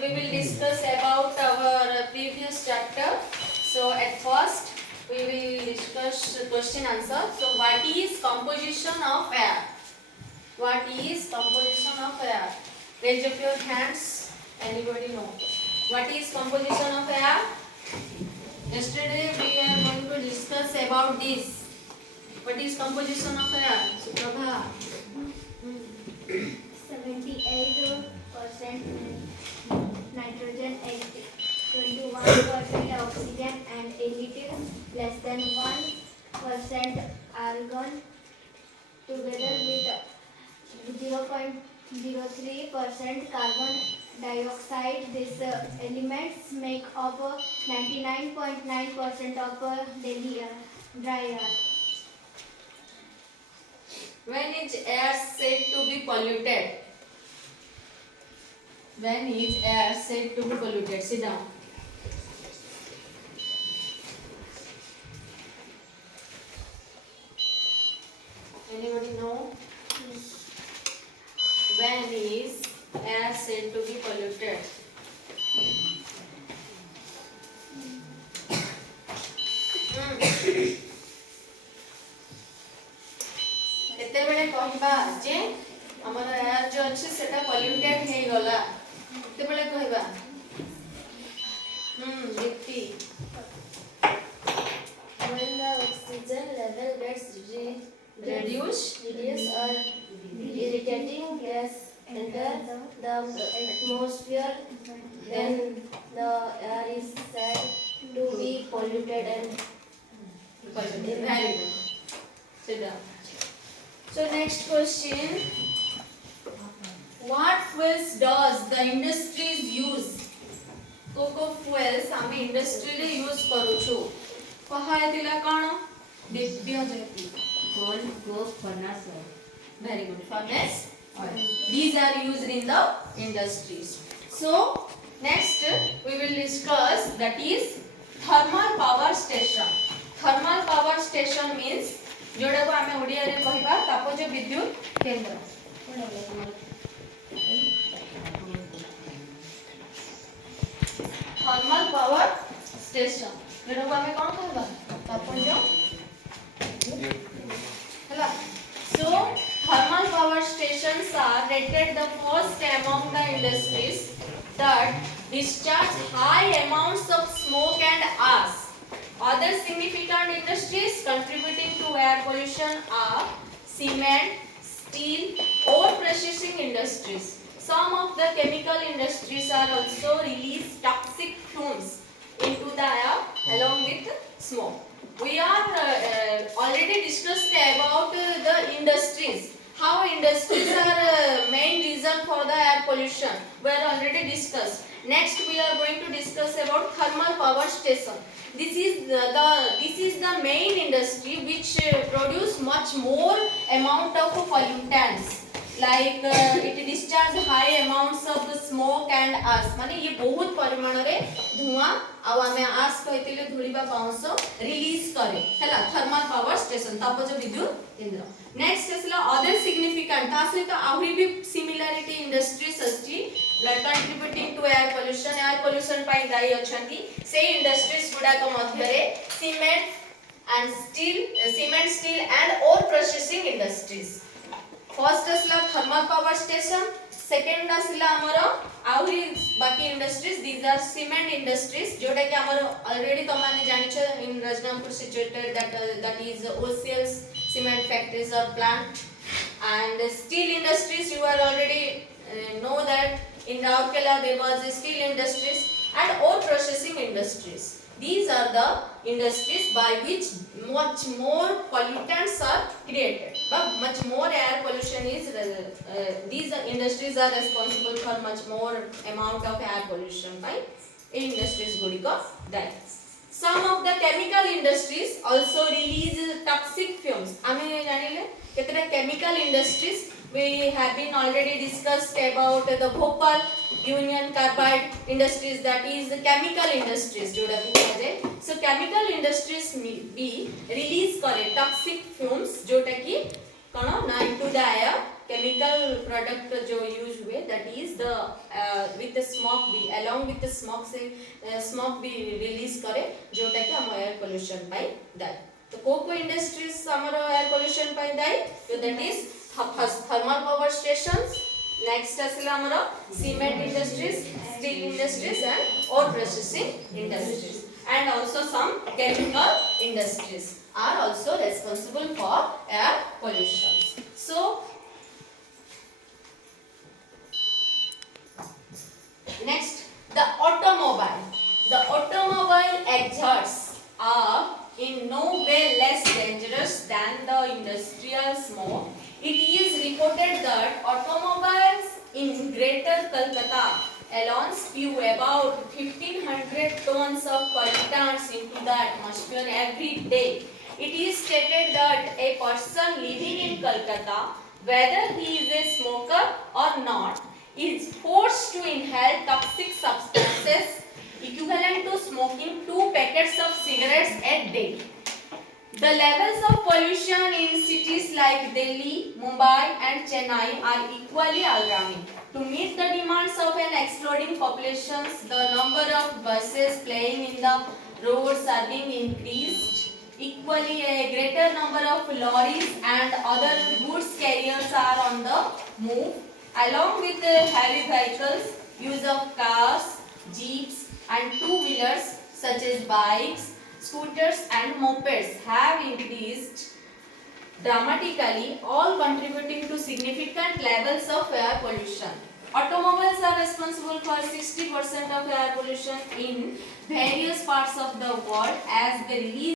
we will discuss about our previous chapter. So at first we will discuss question answer. So what is composition of air? What is composition of air? Raise up your hands. Anybody know? What is composition of air? Yesterday we are going to discuss about this. What is composition of air? Suprabha. 78% nitrogen, 21% oxygen, and a little less than 1% argon, together with 0.03% carbon dioxide. These elements make up 99.9% of daily dry air. When is air said to be polluted? When is air said to be polluted? Sit down. Anybody know? When is air said to be polluted? केतेबेले कहबा जे हमर air जो अछि सेटा polluted हे गला केतेबेले कहबा Deepti When the oxygen level gets reduce or irritating gas enter the atmosphere, then the air is said to be polluted and polluted. Very good. Sit down. So next question. What fuels does the industries use? Coco fuels आमे industry रे use करू छु कहा दिला कोन दिव्य ज्योति coal, coke, furnace oil. very good furnace oil. These are used in the industries. So next we will discuss that is thermal power station. Thermal power station means जोड़ा को आमे ओडिया रे कहिबा तापज विद्युत केंद्र थर्मल पावर स्टेशन जोड़ा को आमे कोन कहबा तापज हला so thermal power stations are rated the first among the industries that discharge high amounts of smoke and ash. Other significant industries contributing to air pollution are cement, steel, ore processing industries. Some of the chemical industries are also release toxic fumes into the air along with smoke. We are already discussed about the industries. How industries are main reason for the air pollution. We are already discussed. Next we are going to discuss about thermal power station. This is the main industry which produce much more amount of pollutants like it discharge high amounts of smoke and ash माने ये बहुत परिमाण रे धुआं आ आमे आश कहितिले धुळीबा pounce release करे हला थर्मल पावर स्टेशन तापज विद्युत केंद्र नेक्स्ट असला अदर सिग्निफिकेंट ता सहित आहुरी भी सिमिलरिटी इंडस्ट्रीज अछि like contributing to air pollution पाई दायी अछंती से इंडस्ट्रीज गुडा को मध्य रे cement, steel and ore processing industries. First असला thermal power station, second असला हमरो आहुरी बाकी industries. These are cement industries जोटा कि हमरो already तो माने जानि छ in Rajnampur situated that is OCL's cement factories or plant. And steel industries, you are already know that in Rourkela there was a steel industries and ore processing industries. These are the industries by which much more pollutants are created. But much more air pollution is these industries are responsible for much more amount of air pollution by industries gudiko that. Some of the chemical industries also release toxic fumes. Ame janile ketra chemical industries we have been already discussed about the Bhopal Union Carbide industries, that is the chemical industries जोड़ा कि कहे so chemical industries भी release करे toxic fumes जोटा कि कौन ना into the air chemical product जो यूज हुए that is the with smoke भी अलोंग विथ स्मोक से स्मोक भी रिलीज करे जोटा कि हम एयर पोल्यूशन पाई दाई तो को इंडस्ट्रीज हमर एयर पोल्यूशन पाई दाई तो that is thermal power stations next आसला हमर cement industries steel industries and ore processing industries and also some chemical industries are also responsible for air pollution. So next, the automobile. The automobile exhausts are in no way less dangerous than the industrial smoke. It is reported that automobiles in Greater Kolkata alone spew about 1500 tons of pollutants into the atmosphere every day. It is stated that a person living in Kolkata, whether he is a smoker or not, is forced to inhale toxic substances equivalent to smoking 2 packets of cigarettes a day. The levels of pollution in cities like Delhi, Mumbai and Chennai are equally alarming. To meet the demands of an exploding population, the number of buses plying in the roads are being increased. Equally, a greater number of lorries and other goods carriers are on the move. Along with the heavy vehicles, use of cars, jeeps and two-wheelers such as bikes, scooters and mopeds have increased dramatically, all contributing to significant levels of air pollution. Automobiles are responsible for 60% of air pollution in various parts of the world as they release